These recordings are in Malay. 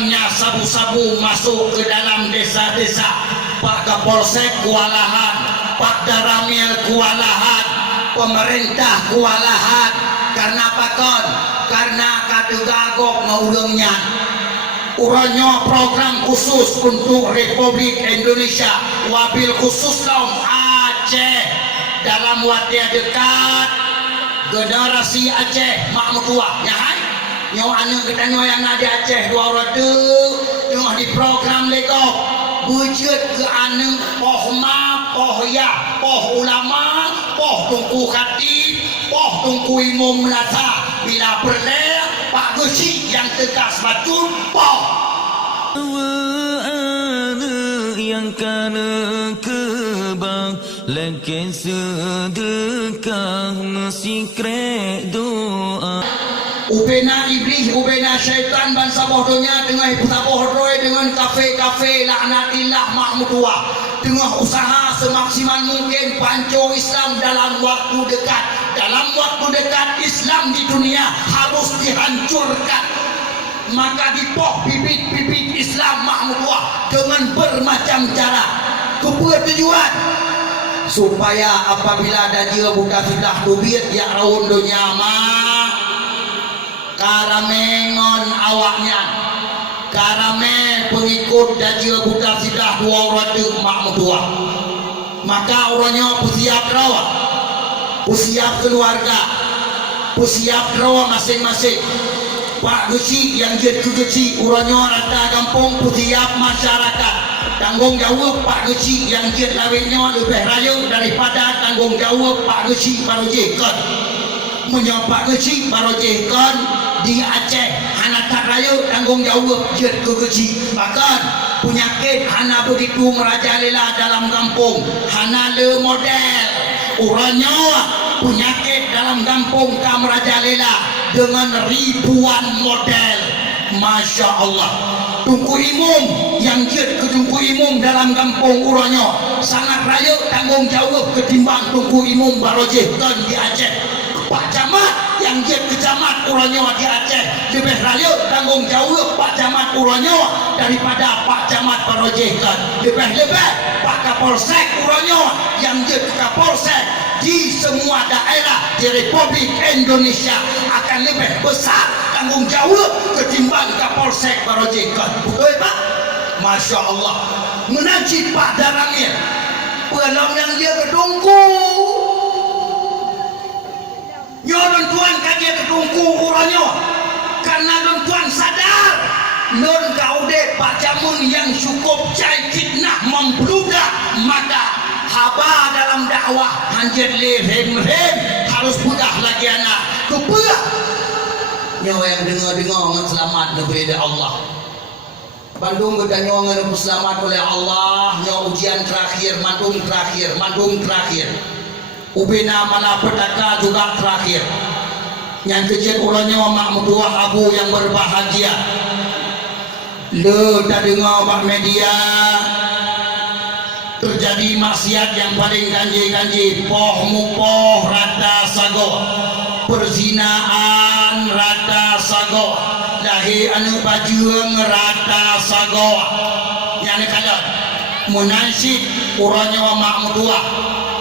datangnya sabu-sabu masuk ke dalam desa-desa. Pak Kapolsek kewalahan, Pak Daramil kewalahan, pemerintah kewalahan. Karena apa kon? Karena kata gagok ngaulungnya. Uranya program khusus untuk Republik Indonesia, wabil khusus kaum Aceh. Dalam waktu dekat generasi Aceh makmur tua nyahai nyawa anu kita nyawa yang ada Aceh dua rada tengah di program lego wujud ke anu poh ma poh ya poh ulama poh tungku khatib poh tungku imam melata bila perle Pak Gesi yang tegas bacun poh yang kana kebang lagi sedekah mesti krek doa ubena iblis ubena syaitan bangsa bodohnya tengah saboh roy dengan kafe-kafe laknatillah mahmudua tengah usaha semaksimal mungkin panco Islam dalam waktu dekat Islam di dunia harus dihancurkan. Maka dipoh bibit-bibit Islam mahmudua dengan bermacam cara. Kepada tujuan supaya apabila ada dia buka filah tubit ya raun dunia mah karamengon awaknya karame pengikut dan dia buka filah dua orang mahmudua. Maka orangnya pusiap rawa, pusiap keluarga, pusiap rawa masing-masing. Pak Gesi yang jadi Gesi uranya rata kampung putiap masyarakat tanggung jawab Pak Gesi yang jadi lawinnya lebih raya daripada tanggung jawab Pak Gesi Barojekon menyapa Pak Gesi Barojekon di Aceh hana tak raya tanggung jawab jadi Gesi bahkan penyakit hana begitu merajalela dalam kampung hana le model uranya penyakit dalam kampung ka merajalela dengan ribuan model. Masya Allah. Tungku imum yang jid ke tungku imum dalam kampung uranya sangat raya tanggung jawab ketimbang tungku imum Barojeh dan di Aceh. Pak Camat yang jid ke camat uranya di Aceh lebih raya tanggung jawab Pak Camat uranya daripada Pak Camat Barojeh dan lebih-lebih Pak Kapolsek uranya yang jid ke Kapolsek di semua daerah di Republik Indonesia akan lebih besar tanggung jawab ketimbang Kapolsek Barojekon. Betul Pak? Masya Allah. Menajib Pak Daramil pelang yang dia kedungku nyoron tuan kaji kedungku uranya karena don tuan sadar non kaude Pak Jamun yang cukup cai fitnah membludak maka haba dalam dakwah hanjir lirem-rem harus budak lagi anak kepada nyawa yang dengar-dengar dengan selamat daripada Allah Bandung bertanya dengan selamat oleh Allah nyawa ujian terakhir mandung terakhir ubina malapetaka juga terakhir yang kecil orangnya makmudua abu yang berbahagia le tak dengar Pak media terjadi maksiat yang paling ganji-ganji poh mupoh rata sago perzinaan rata sago lahi anu bajuang rata sago yang kalau munasib uranya wa makmudua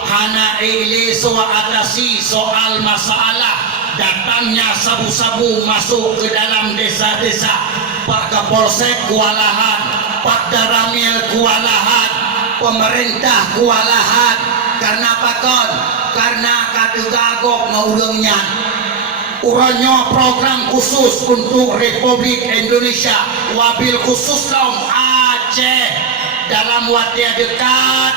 hana ili soal atasi soal masalah datangnya sabu-sabu masuk ke dalam desa-desa Pak Kapolsek kewalahan Pak Daramil kewalahan pemerintah kewalahan karena apa kon? Karena kata gagok ngaulungnya uranya program khusus untuk Republik Indonesia wabil khusus kaum Aceh dalam waktu dekat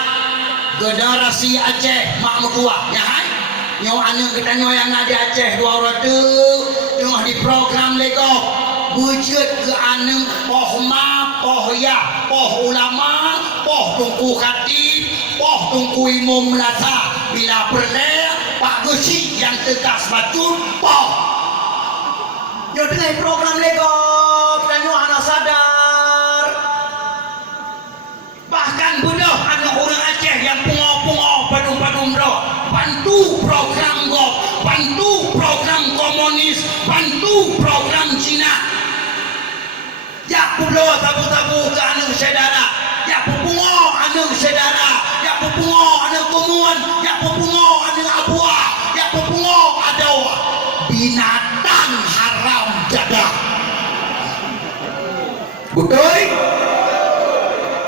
generasi Aceh makmur tua nyahai nyawa anu kita nyawa yang ada Aceh dua rada tengah di program lego wujud ke anu poh ma poh ya poh ulama poh tungku khatib poh tungku imam melata bila perle Pak Gesi yang tegas bacun poh yo dengan program lego penyo ana sadar bahkan bunuh anak orang Aceh yang pungo-pungo padung-padung bro bantu program go bantu program komunis bantu program Cina ya pula tabu-tabu ke anu saudara. Ya pupungo anu saudara. Ya pupungo anu komun. Ya pupungo anu abuah. Ya pupungo adawa. Binatang haram jaga. Betul?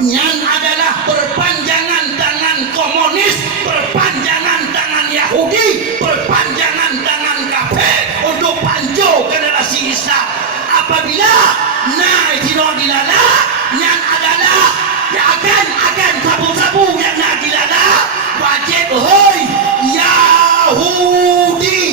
Yang adalah perpanjangan tangan komunis, perpanjangan tangan Yahudi, perpanjangan tangan kafir untuk panjo generasi Islam. Apabila nak tidak dilala, yang adalah yang akan sabu-sabu yang nak dilala, wajib hoi Yahudi.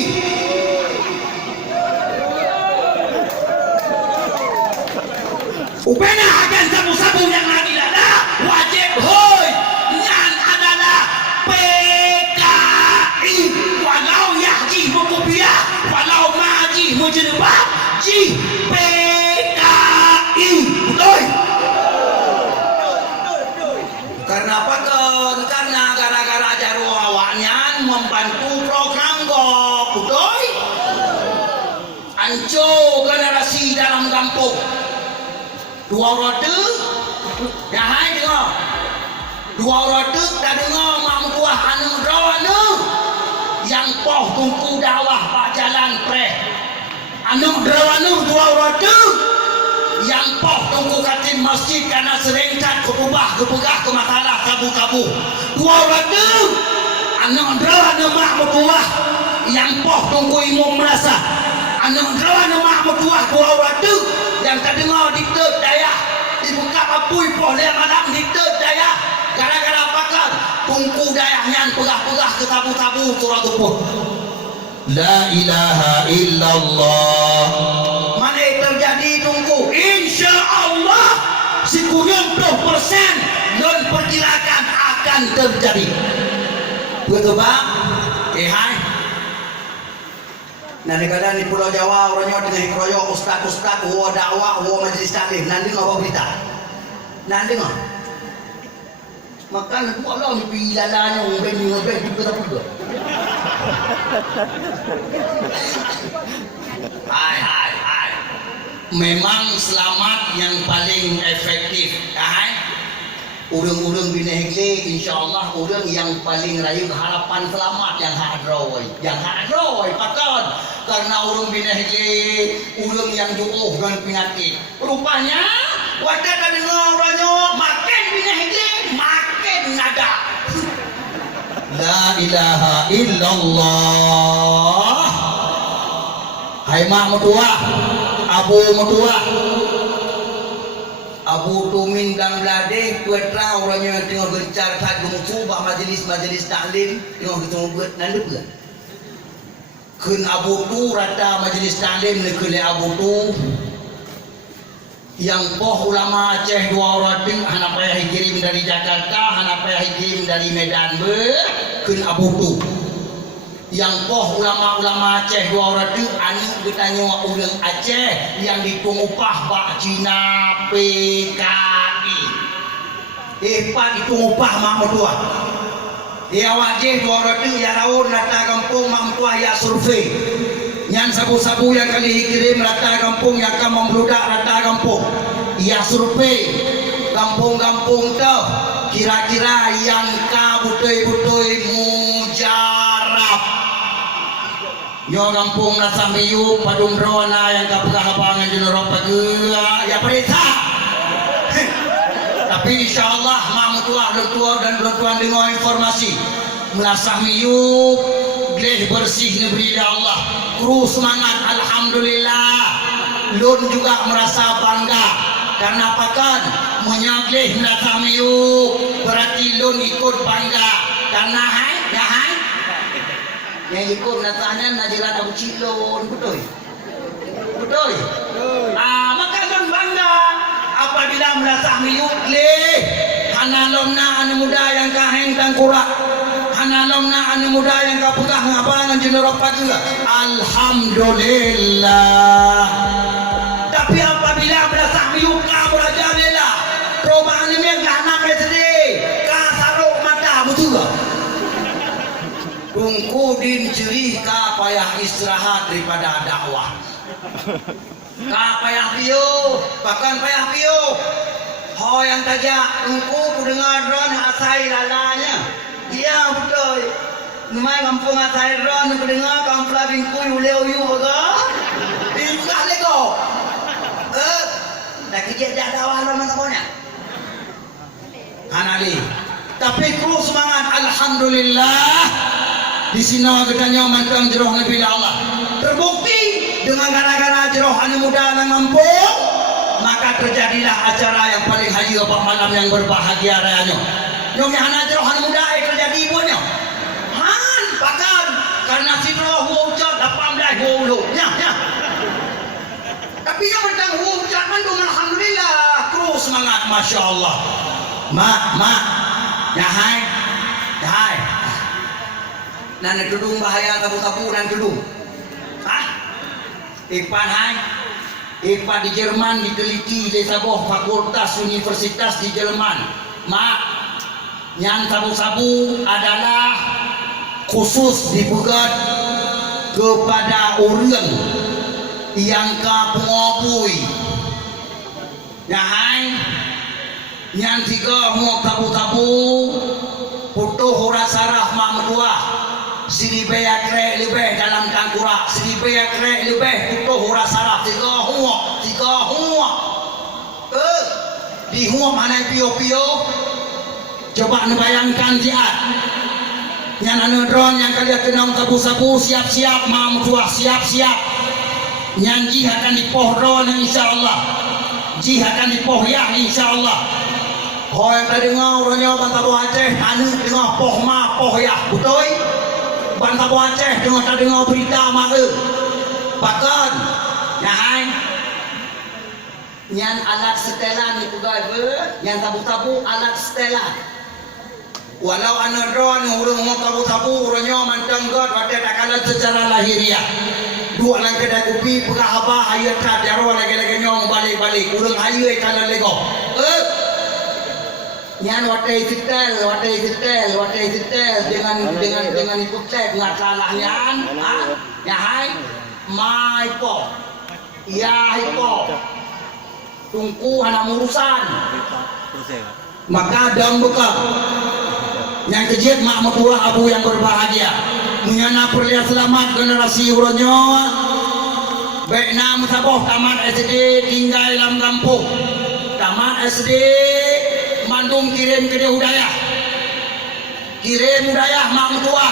Upena akan sabu-sabu yang nak dilala, wajib hoi yang adalah PKI. Walau yahji mukubiah, walau maji mujenebah, ji PKI. Betul? Karena apa? Karena gara-gara jaru awaknya membantu program kok. Betul? Hancur generasi dalam kampung. Dua roda, dah hai dengar. Dua roda dah dengar mak mutuah anu anu yang poh tungku dakwah pak jalan pre. Anu dua roda yang poh tungku katin masjid karena sering cat kebubah kebegah ke masalah kabu-kabu. Dua roda anu mak mutuah yang poh tungku imam merasa. Anu mak mutuah dua roda yang terdengar diktat daya dibuka apui boleh malam diktat daya gara-gara apakah tungku dayahnya pegah-pegah ke tabu-tabu turah tubuh. La ilaha illallah. Mana terjadi tungku? Insya Allah 90% non perkirakan akan terjadi. Betul bang? Hai. Nanti kadang di Pulau Jawa orangnya dengan kroyok ustaz-ustaz, huwa dakwah, huwa majlis taklim. Nanti ngapa berita? Nanti ngapa? Makan aku Allah ni pergi lalanya orang ni juga tak perlu. Hai. Memang selamat yang paling efektif. Hai. Urang-urang Bina Hegli insya-Allah urang yang paling rayung harapan selamat yang hadroy pakon karena urang Bina Hegli urang yang jauh dengan penyakit. Rupanya wadah tak dengar orangnya makin Bina Hegli makin nada. La ilaha illallah. Hai mak mutua, abu mutua, Abu Tumin dan Belade putra orangnya tengah gencar kat gumsu bah majlis taklim tengah ketemu buat nanti pula. Kun Abu tu rata majlis taklim le Abu tu yang poh ulama Aceh dua orang tu hana payah kirim dari Jakarta, hana payah kirim dari Medan kun Abu tu. Yang poh ulama-ulama Aceh dua orang tu anu bertanya orang Aceh yang ditung upah Pak Cina PKI. Pak ditung upah mak mertua. Ya wajib dua orang tu ya laun rata kampung mak mertua ya survei. Yang sabu-sabu yang kali kirim rata kampung yang akan membludak rata kampung. Ya survei kampung-kampung tu kira-kira yang ka butoi-butoi mujarab. Nyo kampung rasa miyu padung rona yang kapag-kapangan jenoro pagula ya perintah. Tapi insyaallah mak tua dan tuan dengar informasi merasa miyu gleh bersih negeri Allah. Terus semangat alhamdulillah. Lun juga merasa bangga karena apakan menyagleh merasa miyu berarti lun ikut bangga karena hai yang ikut natanya najiran Abu Cilon. Betul? Maka kan bangga apabila merasa miut leh hanalomna anu muda yang kaheng tangkurak, hanalomna anu muda yang kapegah ngabangan jenero pagula. Alhamdulillah. Tapi apabila merasa miut ka berajalela perubahan ini yang kahana mesri ka saruk mata betul. Tungku din cerih ka payah istirahat daripada dakwah. Ka payah piu, pakan payah piu. Ho yang tajak engku ku dengar drone asai lalanya. Iya betul. Memang kampung asai drone ku dengar kampung bingku uleu yu ke. Buka lego. Dah kerja dah dakwah lama tamunya. Anali. Tapi kru semangat alhamdulillah. Di sini katanya mantang jeroh Nabi Allah. Terbukti dengan gara-gara jeroh anak muda yang mampu, maka terjadilah acara yang paling haji apa malam yang berbahagia rayanya. Yang anak jeroh anak muda terjadi ibunya. Han pakan karena si jeroh hujan 18 hulu. Ya. Tapi yang mentang hujan mandung alhamdulillah. Terus semangat masya Allah. Mak. Yahai. Nana tudung bahaya tabu-tabu dan tudung. Hah? Ipan hai. Ipan di Jerman diteliti di sebuah fakultas universitas di Jerman. Mak, yang sabu-sabu adalah khusus dipegat kepada orang yang kapungobui. Yahai. Yang tiga muak tabu-tabu putuh hura saraf mak medua. Sini beyak rek lebih dalam tangkura. Sini beyak rek lebih putuh hura saraf. Tiga huak. Di huak mana pio-pio. Coba bayangkan jiat. Yang anu drone yang kalian kenang sabu-sabu siap-siap mak medua siap-siap. Yang jih akan dipoh drone insyaallah. Jih akan dipoh ya insyaallah. Ho yang tadi dengar orangnya Bantabu Aceh, anu dengar poh ya, betul? Bantabu Aceh dengar berita maka, bahkan, nyahai, nyan alat setelan itu guys, yang tabu-tabu alat setelan. Walau anu drone urang mau tabu-tabu orangnya mantang god, wadah tak kalah secara lahiriah. Dua lang kedai kopi, pegah apa, ayat kat, jaro lagi-lagi nyong balik-balik, urang ayat kalah lego. Nyan watai sitel dengan ikut tek nggak salah nyan, ya hai, mai po, ya hai po, tungku anak urusan, maka dam buka, yang kejut mak mertua abu yang berbahagia, menyana perlihat selamat generasi uronyo, baik nam saboh tamat SD tinggal dalam kampung, tamat SD. Mandung kirim hudayah mak mertua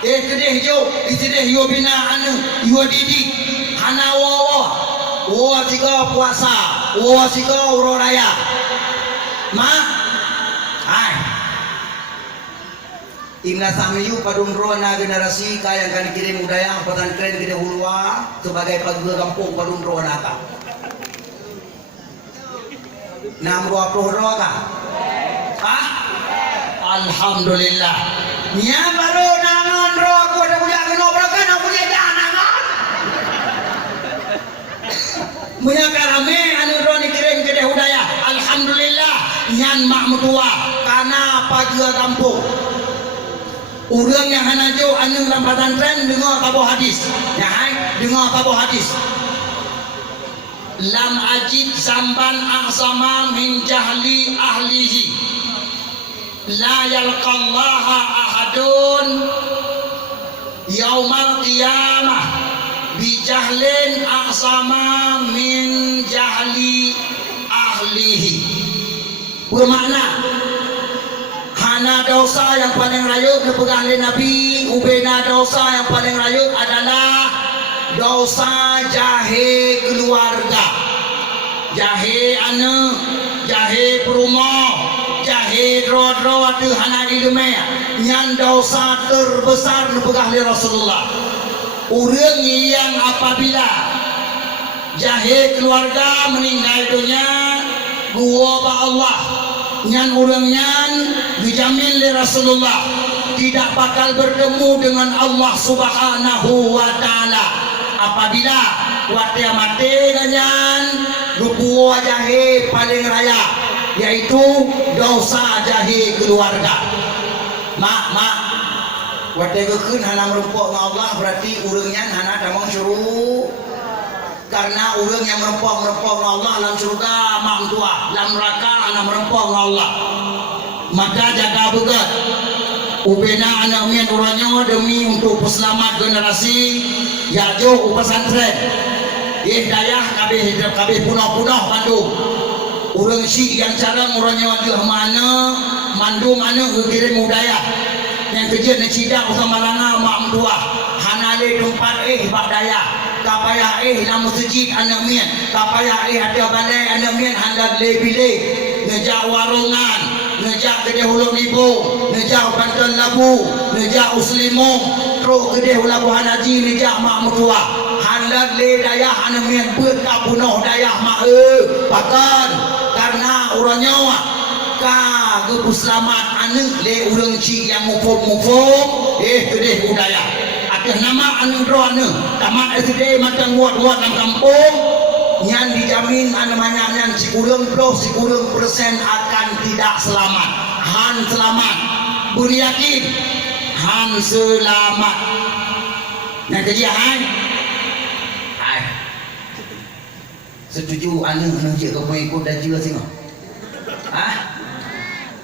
kedeh hijau isideh hijau bina anu hijau didik hana wawa tiga puasa tiga uro raya mak hai Imna samiyu padung rona generasi kaya kan kirim hudayah pesantren gede hulwa sebagai pagua kampung padung rona ta 60 roka. Hah? Alhamdulillah. Nya baru nangan roko dah punya kenobrokan aku punya jangan. Punya karame anu roni kirim ke hudayah. Alhamdulillah nyan mak mertua karena pagi kampung. Urang yang hanajo anu rampatan tren dengar kabo hadis. Ya hai, dengar kabo hadis. Lam ajid zamban ahsama min jahli ahlihi la yalqallaha ahadun yaumal qiyamah bi jahlin ahsama min jahli ahlihi. Bermakna hana dosa yang paling rayuk dipegang oleh Nabi, ubena dosa yang paling rayuk adalah dosa jahe keluarga, jahe anak, jahe perumah, jahe dro-dro atu hana di dunia. Yang dosa terbesar dipegang oleh Rasulullah. Orang yang apabila jahe keluarga meninggal dunia, gua ba Allah, yang orangnya dijamin oleh Rasulullah tidak bakal bertemu dengan Allah Subhanahu wa taala. Apabila waktu mati dengan dua jahe paling raya, yaitu dosa jahe keluarga. Mak waktu keun hana merumpuk dengan Allah berarti urangnya hana damang suruh karena orang yang merempong Allah dalam surga mak tua, dalam neraka anak merempong Allah. Maka jaga begat ubena anak mian orangnya demi untuk peselamat generasi ya jo pesantren dayah kabeh hidup kabeh punah-punah Bandung. Orang syik yang cara orangnya wajah mana mandu mana kirim budaya yang kerja nak cidak usah malanga mak tua hanale tempat bak daya kapaya nama masjid anak mian kapaya ada balai anak mian handal le-bile ngejak warungan ngejak kedai hulung ibu ngejak bantuan labu ngejak uslimung terus kedai labu haji ngejak mak mertua handal le daya anak mian berkapunoh daya mak bahkan karena orang nyawa ke selamat anak le urang cik yang mufum kedai budaya atas nama anak drone tamat SD macam buat-buat dalam kampung yang dijamin anak-anak yang sikurang persen akan tidak selamat. Han selamat beriyakin Han selamat yang kerja hai setuju anak je kau ikut dan juga sini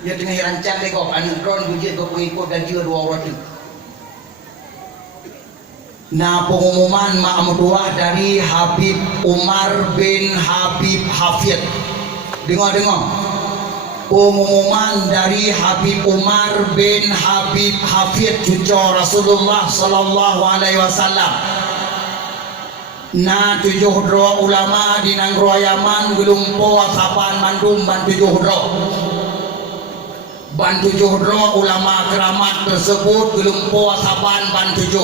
dia tengah rancang lekok anak drone bujit kau ikut dan juga dua orang tu. Nah pengumuman mak mertua dari Habib Umar bin Habib Hafid. Dengar pengumuman dari Habib Umar bin Habib Hafid cucu Rasulullah sallallahu alaihi wasallam. Nah 7 ulama di Nanggro Yaman gelumpo asapan mandum ban 7 ban 7 ulama keramat tersebut gelumpo asapan ban 7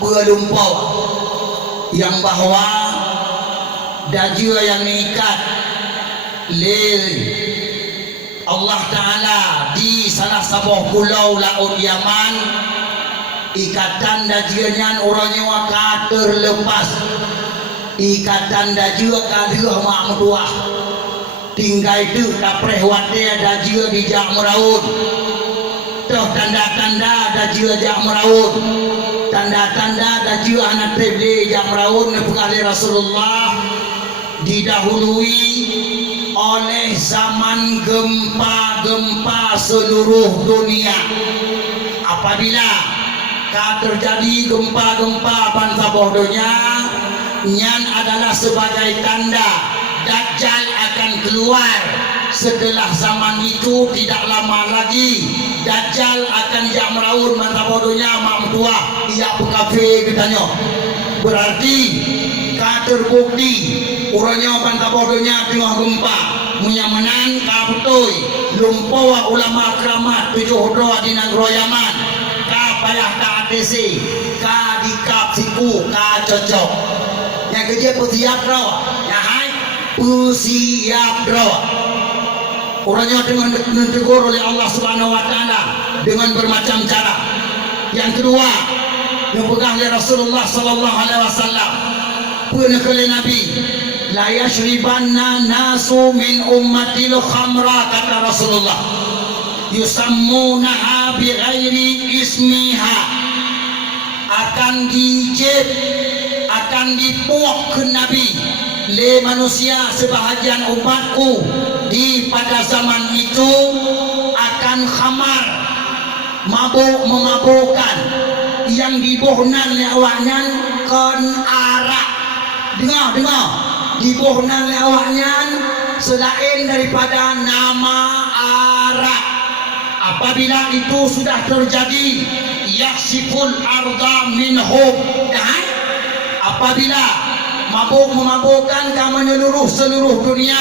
berlumpau yang bahwa dajia yang nikat lil Allah Ta'ala di salah sebuah pulau laut Yaman ikatan dajiannya orangnya waka terlepas ikatan dajia kadir mak mertua tinggal itu dapreh wate dajia di jak meraut toh tanda-tanda dajia jak meraut tanda-tanda dajia anak teble jak meraut nepukali Rasulullah didahului oleh zaman gempa-gempa seluruh dunia. Apabila terjadi gempa-gempa bangsa bodohnya nyan adalah sebagai tanda Dajjal akan keluar. Setelah zaman itu tidak lama lagi Dajjal akan jak meraut bangsa bodohnya mak tua ia berkafe katanya. Berarti terbukti orangnya bangsa bodohnya tengah gempa menyamanan kabutoi lumpawa ulama keramat 7 di Nanggro Yaman payah ka ATC ka dikap siku ka cocok yang kerja persiap rawa yang hai persiap rawa orangnya dengan ditegur oleh Allah Subhanahu Wa Taala dengan bermacam cara. Yang kedua yang pegang oleh Rasulullah Sallallahu Alaihi Wasallam pernah kali Nabi la yashribanna nasu min ummatil khamra kata Rasulullah yusammunaha bi ghairi ismiha akan dicip akan dipuak ke Nabi le manusia sebahagian umatku di pada zaman itu akan khamar mabuk memabukkan yang dibohnan awaknya kon arak dengar dibohnan awaknya selain daripada nama arak. Apabila itu sudah terjadi yaksiful arda minhum dan apabila mabuk-memabukkan ke menyeluruh seluruh dunia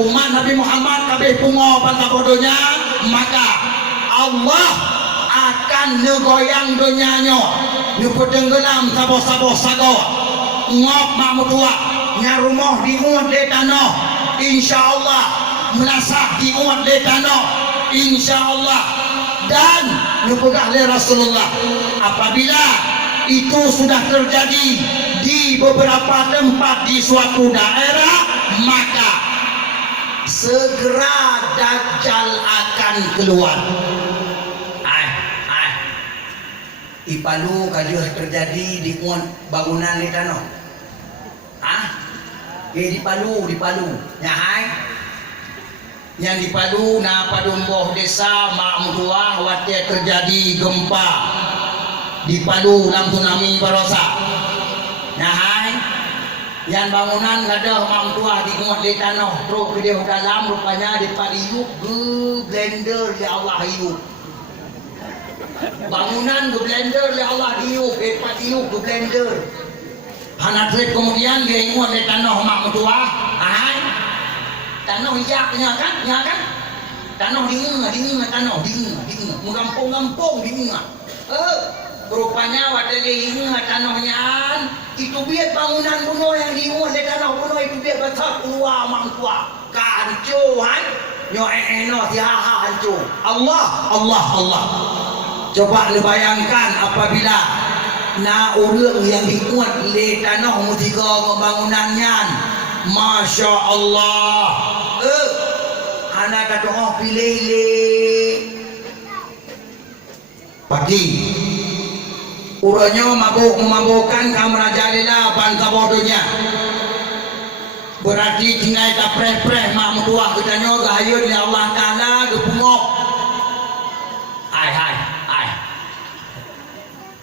umat Nabi Muhammad kabeh pungo bangsa bodohnya maka Allah akan negoyang dunianya nepetenggelam sabo-sabo sago ngop mak mertua nya rumah diuat di tanah insyaallah melasak diuat di tanah insyaallah dan nepegah oleh Rasulullah apabila itu sudah terjadi di beberapa tempat di suatu daerah maka segera Dajjal akan keluar. Ipalu kajuh terjadi di bangunan di tanah di Palu ya hai yang di Palu na padumboh desa mak mutuah waktu terjadi gempa di Palu dalam tsunami barosa ya hai yang bangunan ada mak mutuah di muat di tanah terus ke dia dalam rupanya di pariuk blender ya Allah hiup bangunan ke blender ya Allah hiup pariuk ke blender Hana trip kemudian dia ingat di tanah mak mertua, tanah hijaknya kan, ya kan? Tanah dingin tanah dingin, mengampung dingin. Rupanya waktu dia ingat tanahnya, itu biar bangunan bunuh yang diingat di tanah bunuh itu biar besar keluar mak mertua, kancur, nyo si hancur. Allah. Coba lu bayangkan apabila na orang yang dimuat di tanah musika bangunannya Masya Allah anak kata pilih pagi uranya mabuk-mabukan kamerajalila pan kabodonya berarti tinggal kapreh-preh mak mutuah kita nyoga ayo di Allah Ta'ala gepungok hai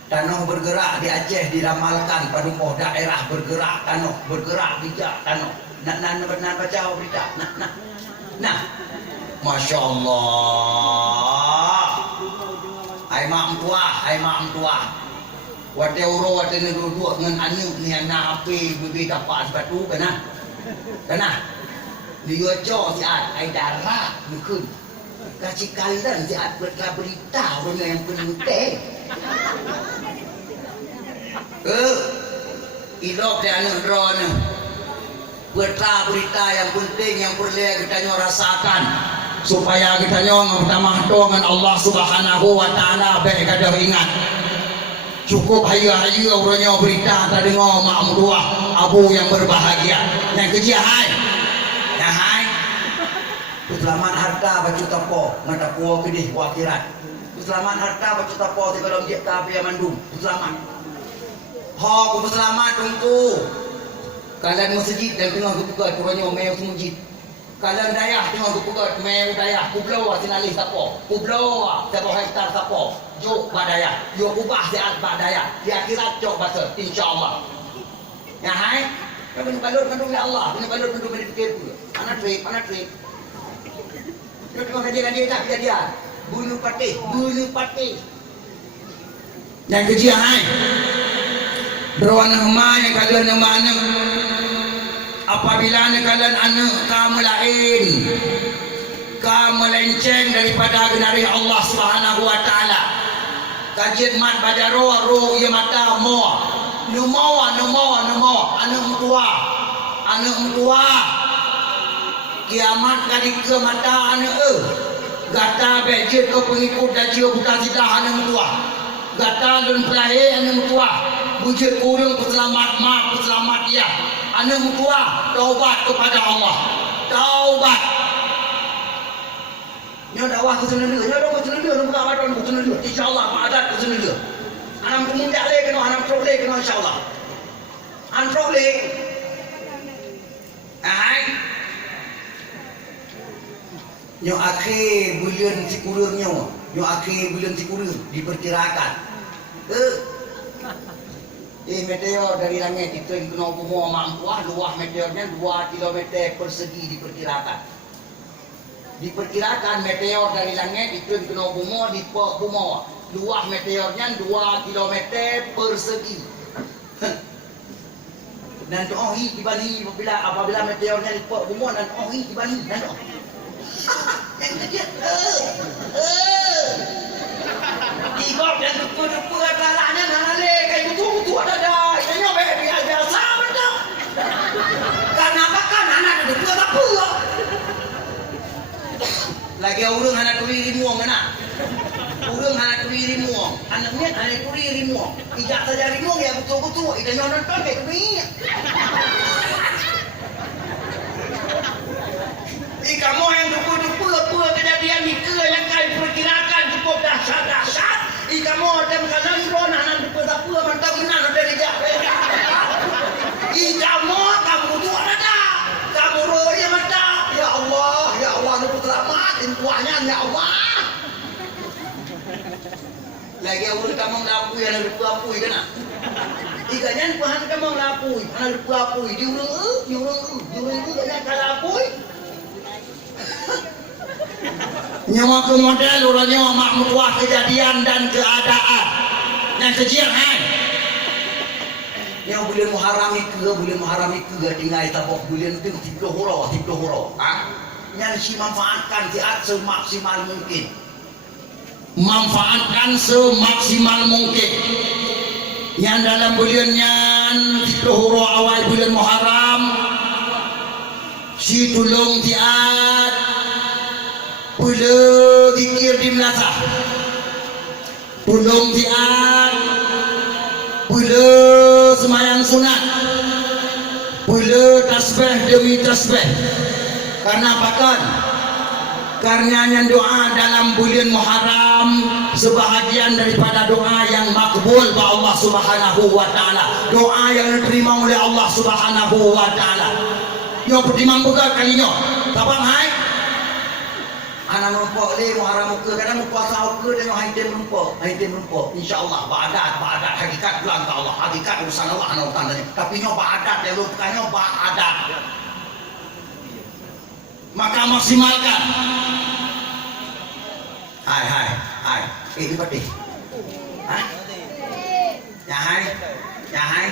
tanah bergerak di Aceh diramalkan padumpoh daerah bergerak tanah bergerak bijak tanah nak baca berita nah Masya Allah hai mak tua wate uro wate neguduk dengan anu ni anak api bibi dapat batu kena dia cok siat ai darah mungkin kasih kalian siat berita orang yang penting ilok dia nundron berita yang penting yang perlu kita rasakan supaya kita pertama dengan Allah Subhanahu wa Ta'ala baik kada ingat cukup hayu-hayu orangnya berita tadi ngomong mak mertua abu yang berbahagia yang kerja hai selamat harta baju tapo ngata puo kedih akhirat selamat harta baju tapo di dalam dia tapi mandum selamat ho ku selamat tungku kalian masjid dan tengah buka turunnya meu masjid kalian dayah tengah buka meu dayah ku blow sinalih tapo ku blow tapo hektar tapo jo badaya yo ubah seat badaya di akhirat jo bahasa insyaallah ya hai kami balur kandung ya Allah kami balur kandung dari pikir anak trip Kau tengok dia tak kejadian bunuh pati yang kejadian hai berwarna yang kalian mana apabila kalian anak kamu lain kamu lenceng daripada dari Allah Subhanahu wa Ta'ala kajian mat pada roh ia mata numawa anak mertua kiamat kali ke mata anak gata bejit ke pengikut dan jiwa buta sidah anak mertua gata dan pelahir anak mertua bujur kurung peselamat dia anak mertua taubat kepada Allah taubat nyo dakwah ke sana dia buka badan ke sana dia insyaallah maadat ke sana dia anak kemudian le kena anak trole kena insyaallah an trole nyo akhir bulan sikurun diperkirakan meteor dari langit itu yang kena bumi mampuah luas meteornya 2 km persegi diperkirakan meteor dari langit itu yang kena bumi di bumi luas meteornya 2 km persegi dan tohi dibani apabila meteornya di bumi dan tohi dibani dan yang kecil ibab dan dupu galaknya nalale kayak betul ada ini biasa betul karena apa kan anak dupu apa lagi urang anak kuwi muang anak urang anak kuwi muang anaknya anak kuwi muang tidak saja muang ya betul itu nonton kayak kuwi kamu yang dupu kejadian itu yang kalian perkirakan cukup dahsyat kamu ada makanan pun anak dupu mantap benar dari jauh kamu tu ada kuahnya ya Allah. Lagi awal kamu lapui yang ada lapui kan? Ikannya kuahan kamu lapui, ada lapui. Diurung kan lapui. Nyawa ke model orang nyawa mak mertua kejadian dan keadaan yang kejir kan? Yang boleh mengharami ke tinggal tabok boleh tu tiga huruf. Yang si manfaatkan tiat semaksimal mungkin. Manfaatkan semaksimal mungkin. Yang dalam bulannya tiga huruf awal bulan Muharram si tulung tiat pula zikir di Melasa. Tulung tiat pula semayang sunat, pula tasbih demi tasbih. Karena apa kan? Karena doa dalam bulan Muharram sebahagian daripada doa yang makbul oleh Allah Subhanahu wa taala. Doa yang diterima oleh Allah Subhanahu wa taala. Yo pertimang buka kalinya. Tabang hai. Anak merumpok le Muharram muka kadang puasa ke dengan haitem merumpok. Insyaallah ba'adat hakikat pulang ke Allah. Hakikat urusan Allah ana utandanya. Tapi nyo ba'adat dia lupkannya ba'adat. Maka maksimalkan. Hai. Ini pati. Hai. Ya hai.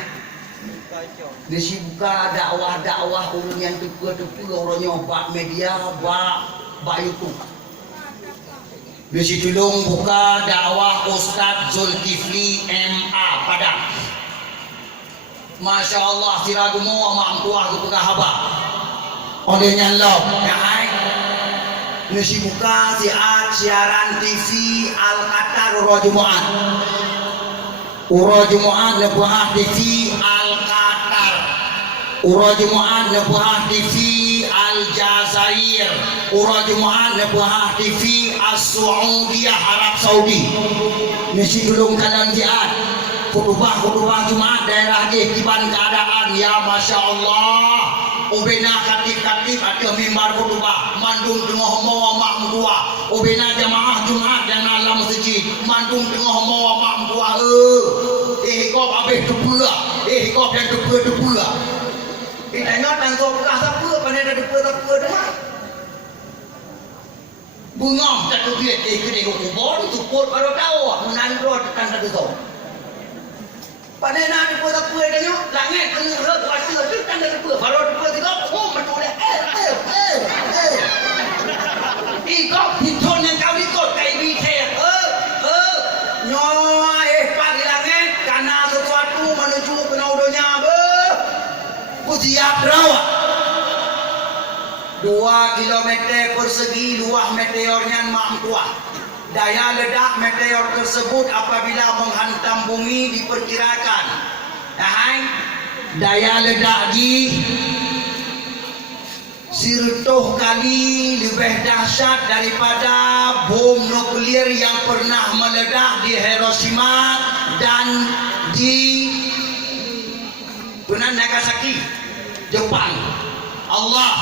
Dia buka dakwah orang yang tepi orang nyoba media, ba YouTube. Dia tolong buka dakwah Ustaz Zulkifli MA Padang. Masya Allah siragumu mak tuah ke haba. Oleh nyalok, ya hai. Dia buka siaran TV Al-Qatar Ura Jumaat lebuah TV Al-Qatar. Ura Jumaat lebuah TV Al-Jazair. Ura Jumaat lebuah TV As-Saudiyah Arab Saudi. Nisi dulung kalang jiat. Khutbah Jumaat daerah di kiban keadaan ya Masya Allah. Ubena katip ada mimbar khutbah mandung tengah mawa mak mudua. Ubena jamaah Jumaat dan alam masjid mandung tengah mawa mak mudua. Kau habis kepula. Kau yang kepula. Tengok tangkap belah siapa pada ada depa demam. Bunga tak duit kena kubur support baru tahu menandro tanda tu. Pada nak depa tengok langit kena rot kuasa tu tanda depa baru depa tengok betul dah. Kau hitung yang kau ikut kai bitel. Nyoa pagi langit karena sesuatu menuju ke naudonya siap rawat 2 kilometer persegi luah meteornya mampuah. Daya ledak meteor tersebut apabila menghantam bumi diperkirakan daya ledak di 100 kali lebih dahsyat daripada bom nuklir yang pernah meledak di Hiroshima dan di Nagasaki Jepang. Allah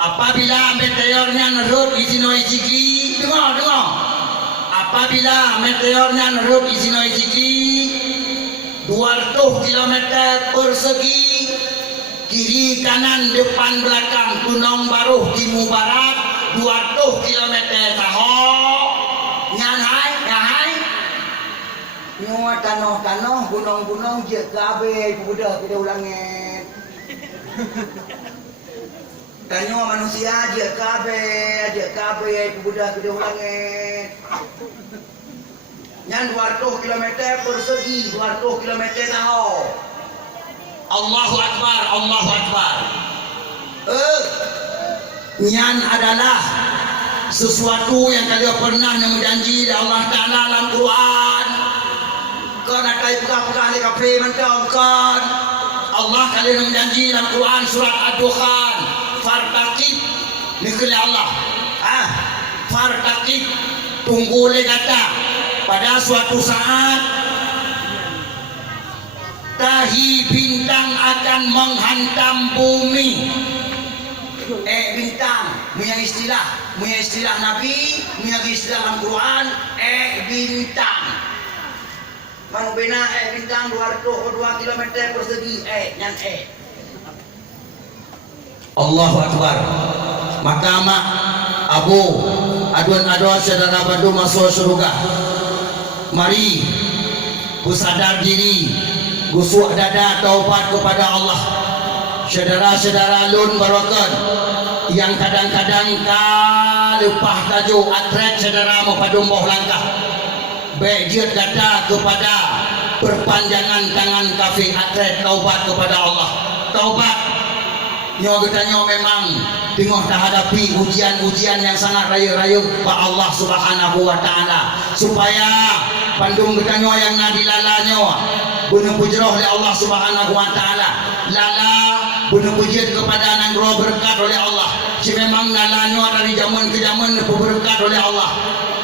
apabila meteornya nerut izinoi jigi dengar apabila meteornya nerut izinoi jigi 200 km persegi kiri kanan depan belakang Gunung Baruh timur barat 200 km tahok nyan hai nyawa tanah gunung je kabeh budak kita ulangit. Tanya manusia je kabeh budak kita ulangit. Yang 200 km persegi 200 km tahun. Allahu Akbar. Nyan adalah sesuatu yang kalian pernah menjanji Allah Ta'ala dalam Quran. Kan ada pegah-pegah ni kafe kan Allah kalian menjanji dalam Quran surat Ad-Dukhan fartaqib ni kali Allah fartaqib tunggu le kata pada suatu saat tahi bintang akan menghantam bumi bintang punya istilah Nabi punya istilah Al-Quran bintang manu bina bintang 2 kilometer persegi yang Allahu Akbar. Maka mak abu aduan saudara badu masuk surga. Mari ku sadar diri, gusuk dada taubat kepada Allah. Saudara-saudara lun barokan yang kadang-kadang lupa kaju atret saudara mau padumboh langkah. Baik dia kata kepada perpanjangan tangan kafe atret taubat kepada Allah. Taubat nyo kita nyo memang tengah hadapi ujian-ujian yang sangat raya-raya Pak Allah Subhanahu wa taala supaya pandung kita nyo yang nadi lala nyo guna pujrah oleh Allah Subhanahu wa taala lala guna pujian kepada nang roh berkat oleh Allah si memang lala nyo dari zaman ke zaman berkat oleh Allah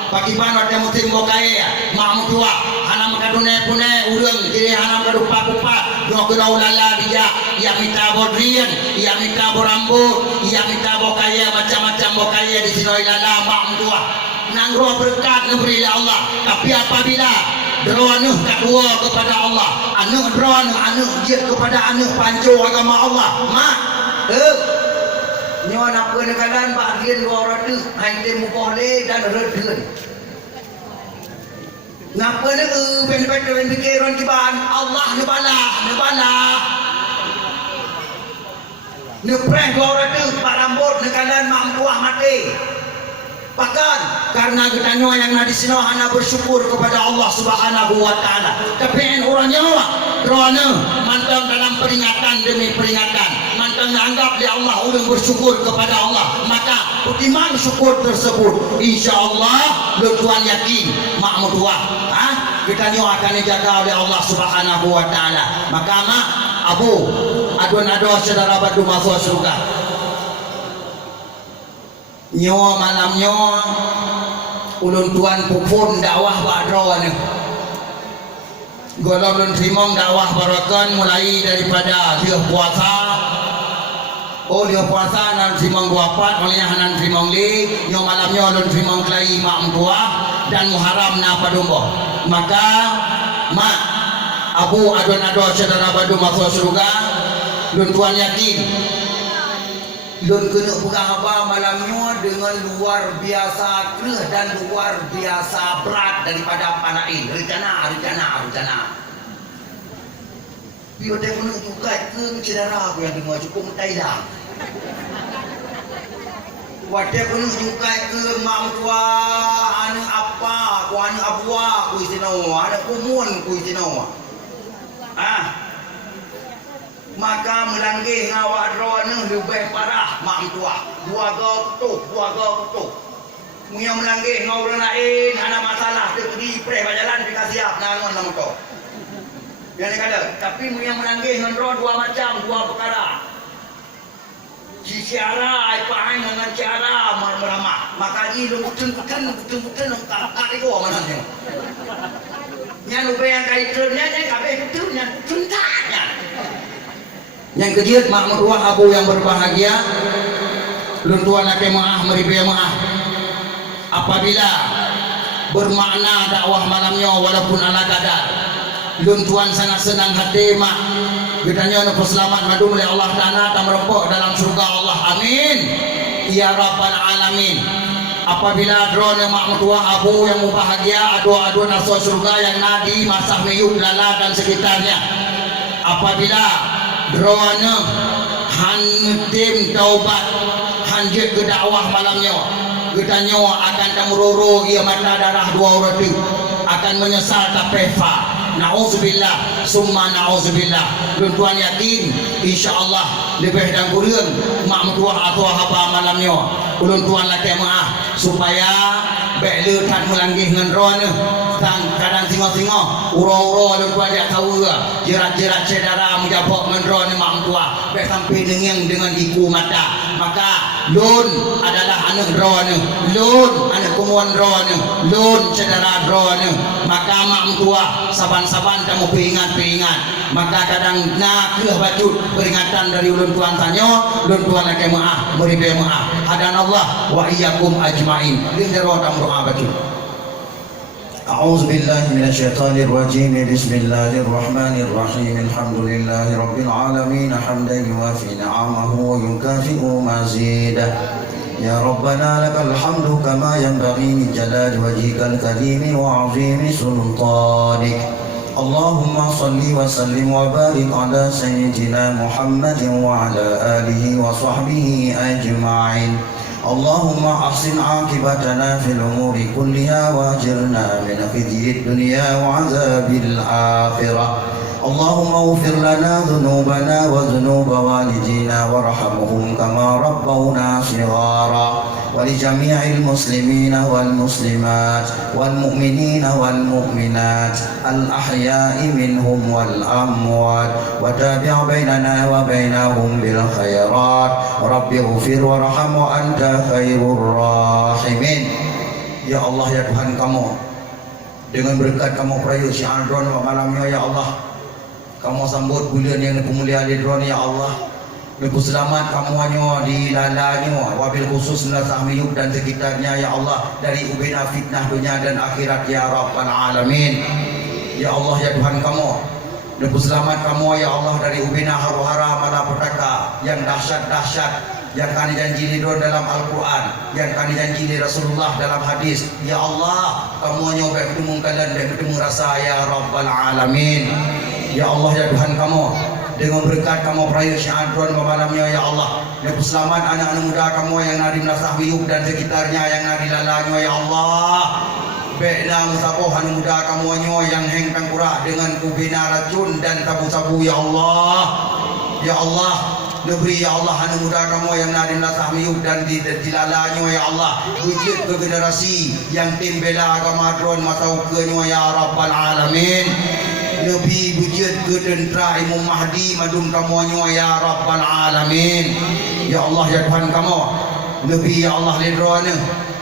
pakiban ada musim bokai mak mutua hanam kadune pune urang kiri hanam kadupa-kupa no kedau lala dia ia minta bodrian ia minta borambut ia minta bokaya macam-macam bokaya di sini lala mak mutua nang roh berkat negeri Allah tapi apabila droanu kedua kepada Allah anu droanu anu dia kepada anu panco agama Allah mak nyo nak penekanan bagian 200 haite mukole dan redun ngapa ne ben pikiran kiban Allah ne bala ne preh 200 parambut nekanan mampuah mati bahkan karena kita nyawa yang nadi sino hana bersyukur kepada Allah Subhanahu wa taala tapi orang nyawa kerana mantang dalam peringatan demi peringatan mantang anggap dia Allah urang bersyukur kepada Allah maka utiman syukur tersebut insyaallah Tuhan yakin mak mutua kita nyawa akan dijaga oleh Allah Subhanahu wa taala maka mak abu aduan saudara badu masuk surga nyawa malam nyawa ulun tuan pupun dakwah badron golong ulun trimong dakwah barakan mulai daripada dia puasa dia puasa nan trimong 24 oleh hanan trimong li nyawa malam nyawa ulun trimong kelai mak mtua dan muharam na padumbo maka mak abu aduan saudara badu masuk surga ulun tuan yakin lun kena pegang apa malamnya dengan luar biasa kerah dan luar biasa berat daripada panain rencana biar dia penuh juga ke saudara aku yang dengar cukup Thailand wadah penuh juga ke mak tua anu apa ku anu abua ku istimewa ada kumun ku istimewa maka melanggih ngawak drone lebih parah mak tua dua ketuk punya melanggih ngau orang lain ada masalah terjadi preh berjalan dikasih siap nangon nama kau yang kata tapi punya melanggih dengan drone dua perkara si cara ai dengan cara meramah maka ni lu betul tak iko mana ni yang lebih yang kait drone nya kabeh betul nya tuntaknya yang kejiat mak mertua abu yang berbahagia lun tuan laki maaf meribaya maaf apabila bermakna dakwah malamnya walaupun ala kadar lun tuan sangat senang hati mak bedanya nak selamat madu oleh Allah Ta'ala tak merempuk dalam surga Allah amin ya rabbal alamin apabila drone mak mertua abu yang berbahagia adu nasur surga yang nadi masah meyuk lala dan sekitarnya apabila drone hantim taubat hanjit ke dakwah malamnya kita nyawa akan kamururu ia mata darah 2 roti akan menyesal tapefa na'udzubillah summa na'udzubillah tuan yakin insyaallah lebih dan kurang mak mertua atau haba malamnya ulun tuan laki maaf supaya bela tan melanggih dengan roh ni tang kadang singo-singo uro-uro dan kuat dia tahu ke jerat-jerat cedera menjapok dengan roh ni mak tua baik sampai dengan iku mata maka lun adalah anak roh ni lun anak kumuan roh ni lun cedera roh ni maka mak tua saban-saban kamu peringat maka kadang nak ke bacut peringatan dari ulun tuan tanyo ulun tuan lagi maaf beri maaf hadanallah wa iyyakum ajmain dia roh dalam doa bacut. أعوذ بالله من الشيطان الرجيم بسم الله الرحمن الرحيم الحمد لله رب العالمين حمدا يوافي نعمه ويكافئ مزيده يا ربنا لك الحمد كما ينبغي من جلال وجهك الكريم وعظيم سلطانك اللهم صل وسلم وبارك على سيدنا محمد وعلى آله وصحبه أجمعين اللهم أحسن عاقبتنا في الأمور كلها وأجرنا من خزي الدنيا وعذاب الآخرة اللهم اغفر لنا ذنوبنا وذنوب والدينا وارحمهم كما ربونا صغارا ولجميع المسلمين والمسلمات والمؤمنين والمؤمنات الأحياء منهم والأموات وتابع بيننا وبينهم بالخيرات رب اغفر وارحم وأنت خير الراحمين. Ya Allah ya Tuhan kamu, dengan berkat kamu perayaan syiar drone malamnya ya Allah, kamu sambut bulan yang pemulihan di drone ya Allah. Lepas selamat kamu hanya di lalanya wabil khusus Nasahmiyub dan sekitarnya ya Allah dari ubina fitnah dunia dan akhirat ya Rabbal Alamin. Ya Allah ya Tuhan kamu, lepas selamat kamu ya Allah dari ubina haru-hara malapetaka yang dahsyat-dahsyat yang kami janji dalam Al-Quran, yang kami janji Rasulullah dalam hadis. Ya Allah, kamu hanya bertemu kalian dan bertemu rasa ya Rabbal Alamin. Ya Allah ya Tuhan kamu, dengan berkat kamu perayaan syiar drone malamnya ya Allah, lepas selamat anak-anak muda kamu yang nadi Nasahmiyub dan sekitarnya yang nadi lalanya ya Allah. Baiklah musapoh anak muda kamu yang hengkang kurah dengan kubina racun dan sabu-sabu ya Allah. Ya Allah, negeri ya Allah anak muda kamu yang nadi Nasahmiyub dan dilalanya ya Allah, wujud ke generasi yang tim bela agama drone masa ukenya ya Rabbal Alamin. Nabi wujud ke tentera Imam Mahdi madum kamu ya Rabbal Alamin. Ya Allah ya Tuhan kamu, Nabi ya Allah lidrona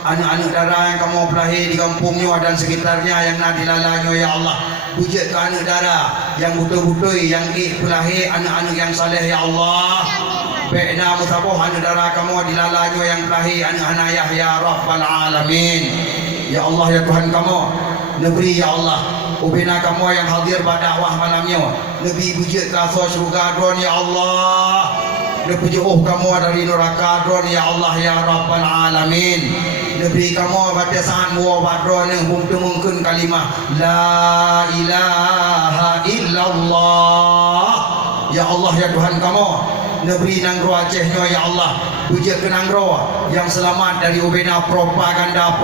anak-anak darah yang kamu pelahir di kampungnya dan sekitarnya yang nak dilalanya ya Allah, wujud ke anak darah yang betul-betul yang pelahir anak-anak yang saleh ya Allah. Baiklah musaboh anak darah kamu dilalanya yang pelahir anak-anak ya Rabbal Alamin. Ya Allah ya Tuhan kamu, negeri ya Allah ubina kamu yang hadir pada dakwah malamnya, Nabi wujud ke asal syurga drone ya Allah, Nabi jauh kamu dari neraka drone ya Allah ya Rabbal Alamin. Nabi kamu pada saat muawad drone yang mungkin kalimah la ilaha illallah. Ya Allah ya Tuhan kamu, negeri Nanggro Acehnya ya Allah, wujud ke Nanggro yang selamat dari ubina propaganda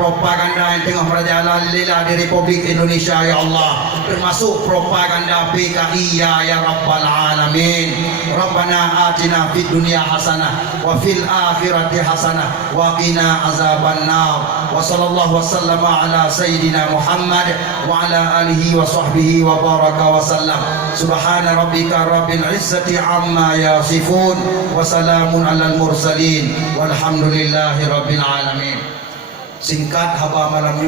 yang tengah merajalela di Republik Indonesia ya Allah, termasuk propaganda PKI ya Rabbal Alamin. Rabbana atina fid dunya hasanah wa fil akhirati hasanah wa qina azaban nar. Wa sallallahu wasallama ala sayyidina Muhammad wa ala alihi wa sahbihi wa baraka wa sallam. Subhana rabbika rabbil izzati amma yasifun wa salamun alal mursalin walhamdulillahi rabbil alamin. Singkat haba malam